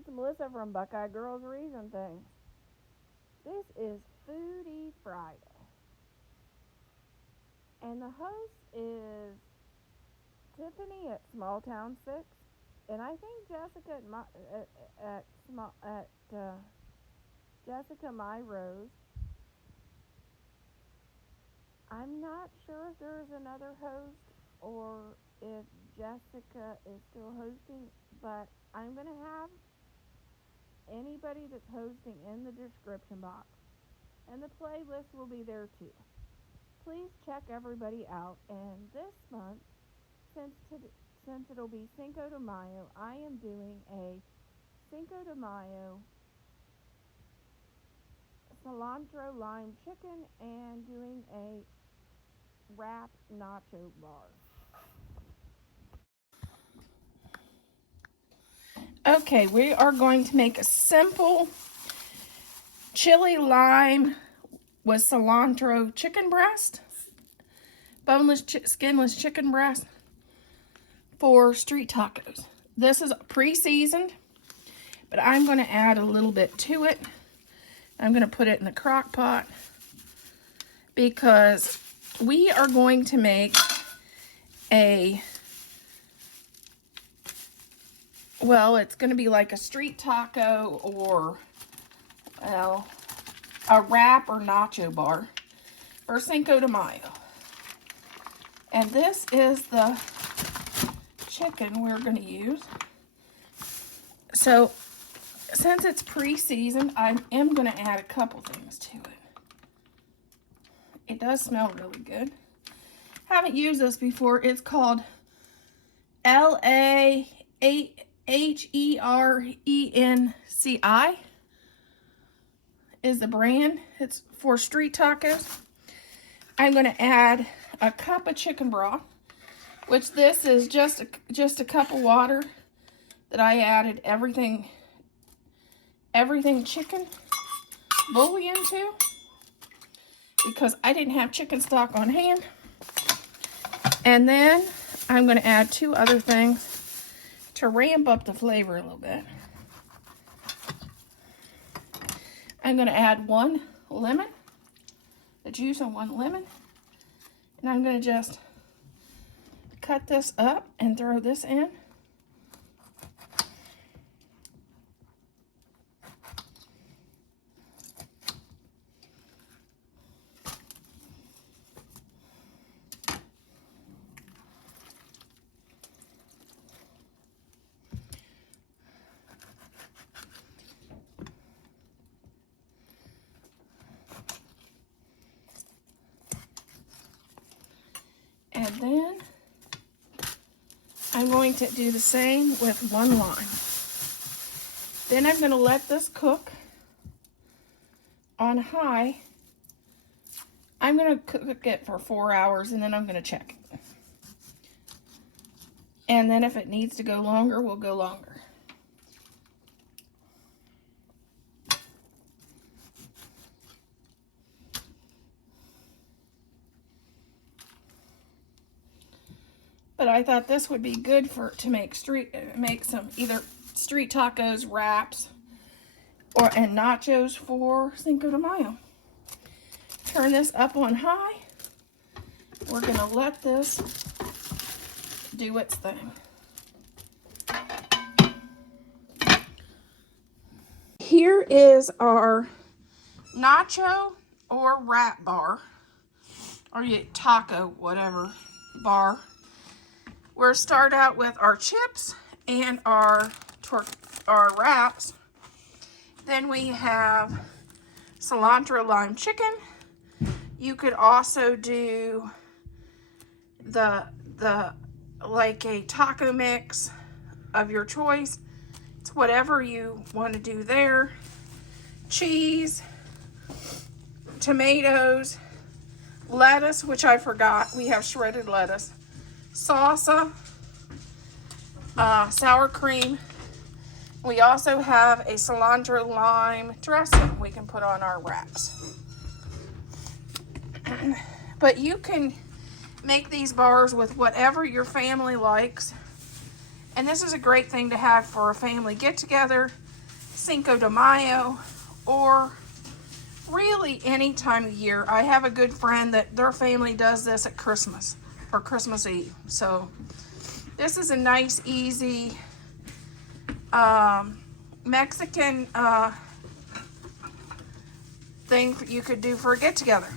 it's Melissa from Buckeye Girls Reason Things. This is Foodie Friday. And the host is Tiffany at Small Town 6. And I think Jessica at Jessica My Rose. I'm not sure if there's another host or if Jessica is still hosting, but I'm going to have anybody that's hosting in the description box. And the playlist will be there too. Please check everybody out. And this month, since it'll be Cinco de Mayo, I am doing a Cinco de Mayo cilantro lime chicken and doing a wrap nacho bar. Okay, we are going to make a simple chili lime with cilantro chicken breast, boneless, skinless chicken breast for street tacos. This is pre-seasoned, but I'm going to add a little bit to it. I'm going to put it in the crock pot because we are going to make it's going to be like a street taco or, well, a wrap or nacho bar for Cinco de Mayo. And this is the chicken we're going to use. So, since it's pre-seasoned, I am going to add a couple things to it. It does smell really good. Haven't used this before. It's called LAHERENCI is the brand. It's for street tacos. I'm going to add a cup of chicken broth, which this is just a cup of water that I added everything chicken bouillon to because I didn't have chicken stock on hand. And then I'm going to add two other things to ramp up the flavor a little bit. I'm going to add one lemon, the juice of one lemon, and I'm going to just cut this up and throw this in. And then I'm going to do the same with one lime. Then I'm going to let this cook on high. I'm going to cook it for 4 hours and then I'm going to check it. And then if it needs to go longer, we'll go longer. But I thought this would be good to make some either street tacos, wraps, and nachos for Cinco de Mayo. Turn this up on high. We're gonna let this do its thing. Here is our nacho or wrap bar, or taco, whatever bar. We'll start out with our chips and our wraps. Then we have cilantro lime chicken. You could also do like a taco mix of your choice. It's whatever you want to do there. Cheese, tomatoes, lettuce, which I forgot. We have shredded lettuce. Salsa, sour cream. We also have a cilantro lime dressing we can put on our wraps. But you can make these bars with whatever your family likes. And this is a great thing to have for a family get together. Cinco de Mayo, or really any time of year. I have a good friend that their family does this at Christmas or Christmas Eve. So this is a nice, easy Mexican thing you could do for a get-together.